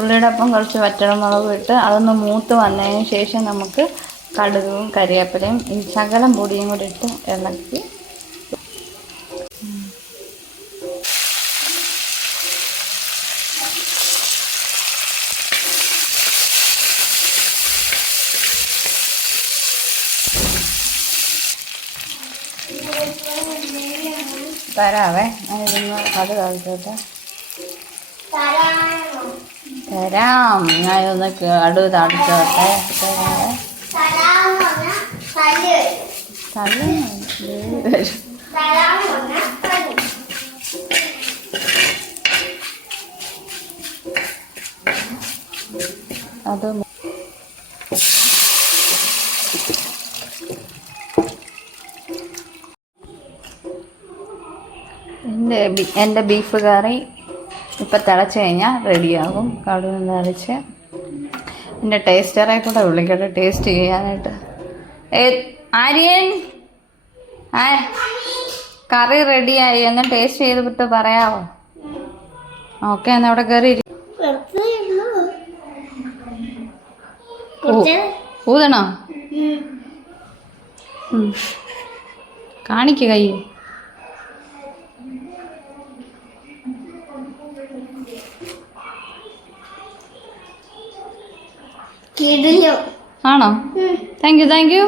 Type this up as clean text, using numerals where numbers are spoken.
ഉള്ളിയുടെ ഒപ്പം കുറച്ച് വറ്റൽമുളകും ഇട്ട് അതൊന്ന് മൂത്ത് വന്നതിന് ശേഷം നമുക്ക് കടുകും കരിവേപ്പിലയും ഈ ശകലം പൊടിയും കൂടി ഇട്ട് ഇളക്കി തരാവേ. ഞാനിതൊന്ന് അത് കളിച്ചോട്ടെ. തരാം. ഞാനൊന്ന് കടുക് താളിച്ചോട്ടെ. അത് എൻ്റെ ബീഫ് കറി ഇപ്പം തിളച്ച് കഴിഞ്ഞാൽ റെഡിയാകും. കടുക് തിളച്ച് എൻ്റെ ടേസ്റ്ററെ കൂടെ വിളിക്കട്ടെ ടേസ്റ്റ് ചെയ്യാനായിട്ട്. ആര്യൻ, കറി റെഡിയായി, ഒന്ന് ടേസ്റ്റ് ചെയ്തിട്ട് പറയാവോ? ഓക്കെ, എന്നാൽ അവിടെ കയറി ഊതണോ? കാണിക്ക കൈ. ആണോ? Thank you.